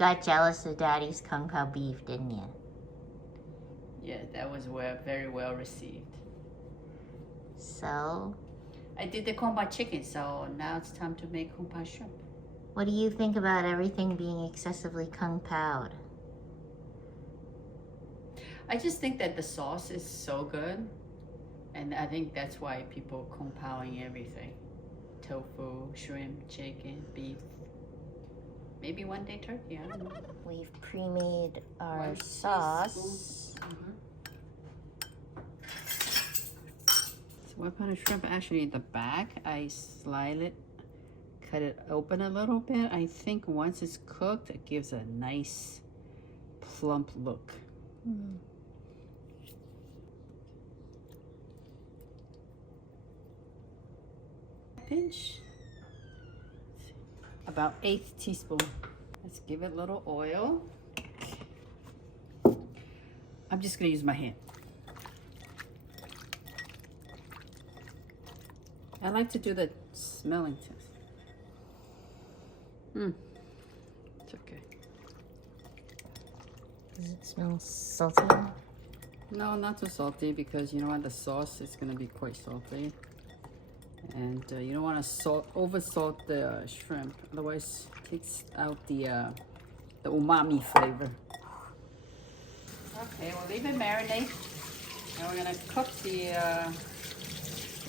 got jealous of Daddy's Kung Pao beef, didn't you? Yeah, that was very well received. So? I did the Kung Pao chicken, so now it's time to make Kung Pao shrimp. What do you think about everything being excessively Kung Pao'd? I just think that the sauce is so good. And I think that's why people Kung Paoing everything. Tofu, shrimp, chicken, beef. Maybe one day turkey, I don't know. We've pre-made our sauce. So what kind of shrimp? Actually, the back, I slide it, cut it open a little bit. I think once it's cooked, it gives a nice plump look. Pinch. About 1/8 teaspoon. Let's give it a little oil. I'm just gonna use my hand. I like to do the smelling test. It's okay. Does it smell salty? No, not too salty, because you know what, the sauce is gonna be quite salty. And you don't want to over salt the shrimp, otherwise it takes out the umami flavor. Okay, we'll leave it marinate. Now we're gonna cook the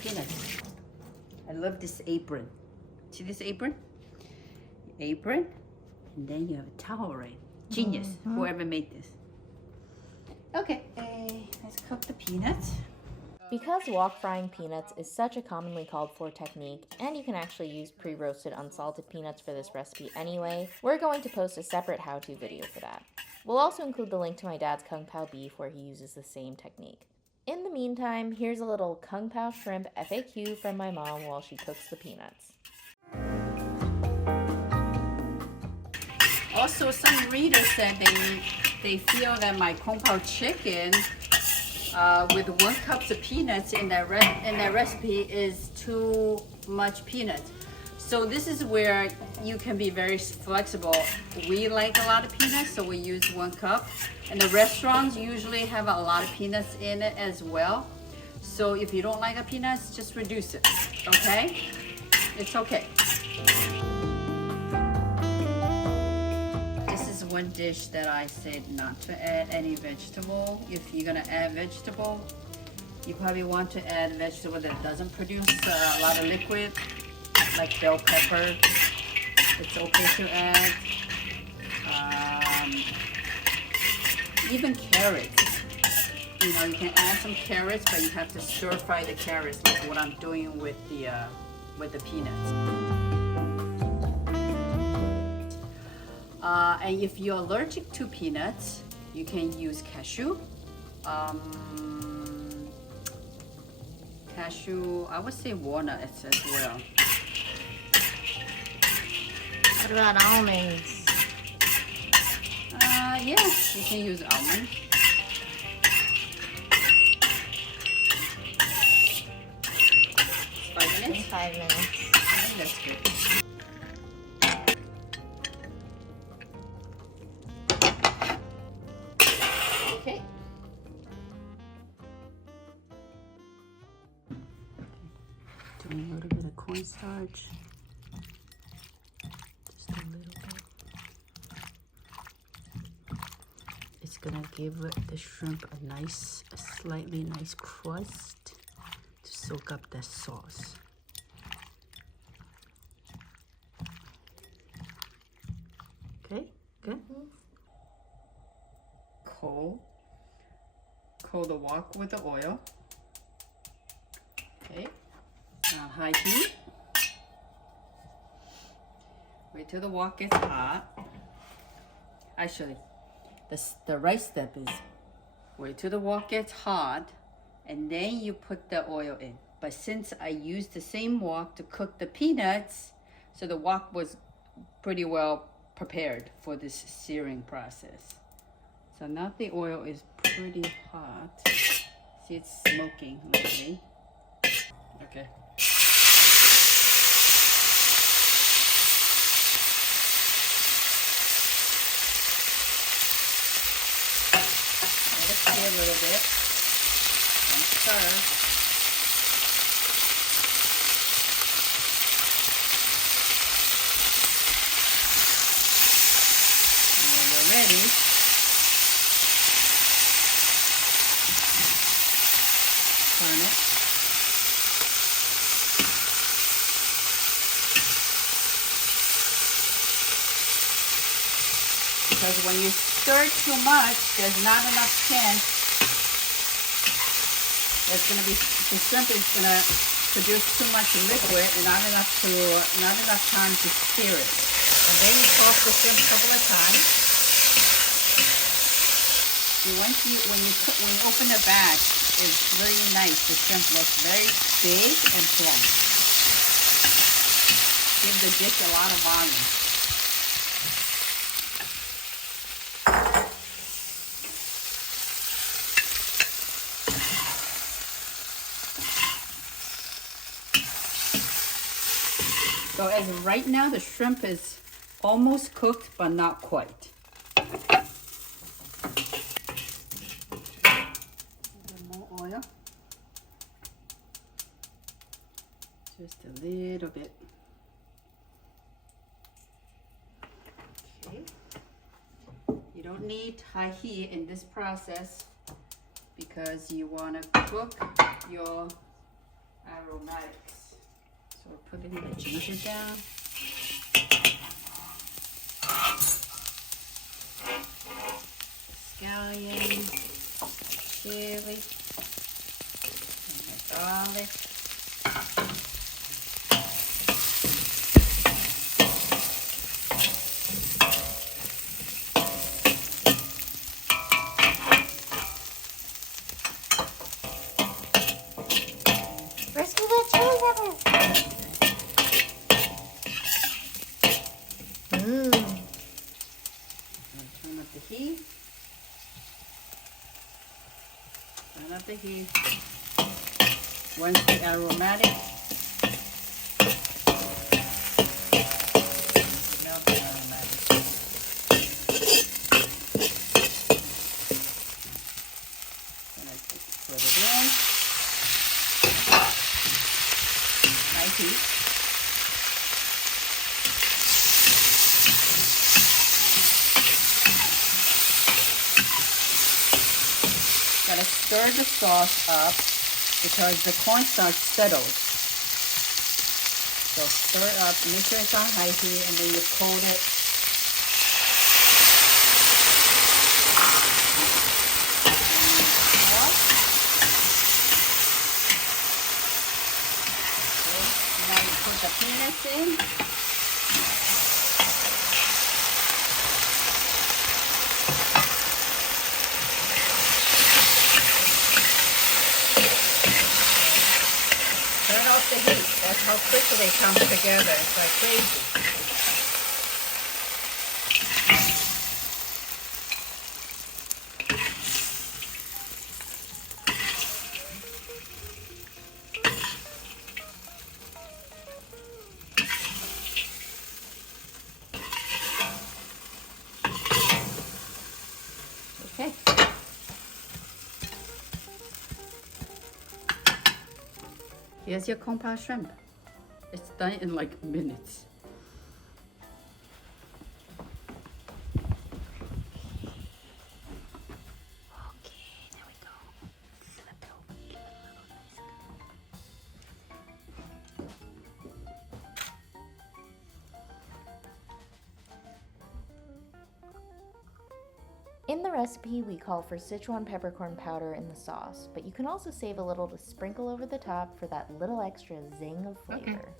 peanuts. I love this apron. See this apron? Apron, and then you have a towel, right? Genius, whoever made this. Okay, let's cook the peanuts. Because wok frying peanuts is such a commonly called for technique, and you can actually use pre-roasted unsalted peanuts for this recipe anyway, we're going to post a separate how-to video for that. We'll also include the link to my dad's Kung Pao beef where he uses the same technique. In the meantime, here's a little Kung Pao shrimp FAQ from my mom while she cooks the peanuts. Also, some readers said they feel that my Kung Pao chicken with 1 cup of peanuts in that recipe is too much peanuts. So this is where you can be very flexible. We like a lot of peanuts, so we use 1 cup. And the restaurants usually have a lot of peanuts in it as well. So if you don't like the peanuts, just reduce it, okay? It's okay. One dish that I said not to add any vegetable. If you're gonna add vegetable, you probably want to add vegetable that doesn't produce a lot of liquid, like bell pepper. It's okay to add. Even carrots. You know, you can add some carrots, but you have to stir fry the carrots, like what I'm doing with the peanuts. And if you're allergic to peanuts, you can use cashew. Cashew, I would say walnuts as well. What about almonds? Yes, you can use almonds. Five minutes? 5 minutes. I think that's good. Okay. Doing a little bit of cornstarch. Just a little bit. It's gonna give the shrimp a nice, slightly nice crust to soak up that sauce. Okay, good. Coal the wok with the oil. Okay, now high heat. Wait till the wok gets hot. Actually, the right step is wait till the wok gets hot, and then you put the oil in. But since I used the same wok to cook the peanuts, so the wok was pretty well prepared for this searing process. So now the oil is pretty hot. See, it's smoking lately. Okay. little bit and stir. And when you're ready, turn it. Because when you stir too much, there's not enough chance. It's gonna be, the shrimp is gonna produce too much liquid and not enough time to stir it. And then you toss the shrimp a couple of times. And when you open the bag, it's very nice. The shrimp looks very big and plump. Give the dish a lot of volume. So as of right now, the shrimp is almost cooked, but not quite. A little more oil. Just a little bit. Okay. You don't need high heat in this process because you want to cook your aromatics. So we're putting the ginger down. Scallion, chili, and the garlic. Rescue that chili pepper. Turn up the heat. Turn up the heat. Once the aromatic, smell the aromatic. Gonna put it in. High heat. Gotta stir the sauce up because the cornstarch settles. So stir it up, make sure it's on high heat, and then you coat it. Okay, now you put the peanuts in. Turn off the heat. That's how quickly they come together. It's like crazy. Okay. Here's your Kung Pao shrimp. It's done in like minutes. Okay, there we go. Flip it over. Give it a little nice. In the recipe, we call for Sichuan peppercorn powder in the sauce, but you can also save a little to sprinkle over the top for that little extra zing of flavor. Okay.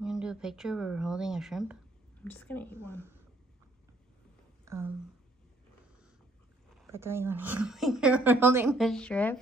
You gonna do a picture where we're holding a shrimp? I'm just gonna eat one. But don't you want to finger holding the shrimp?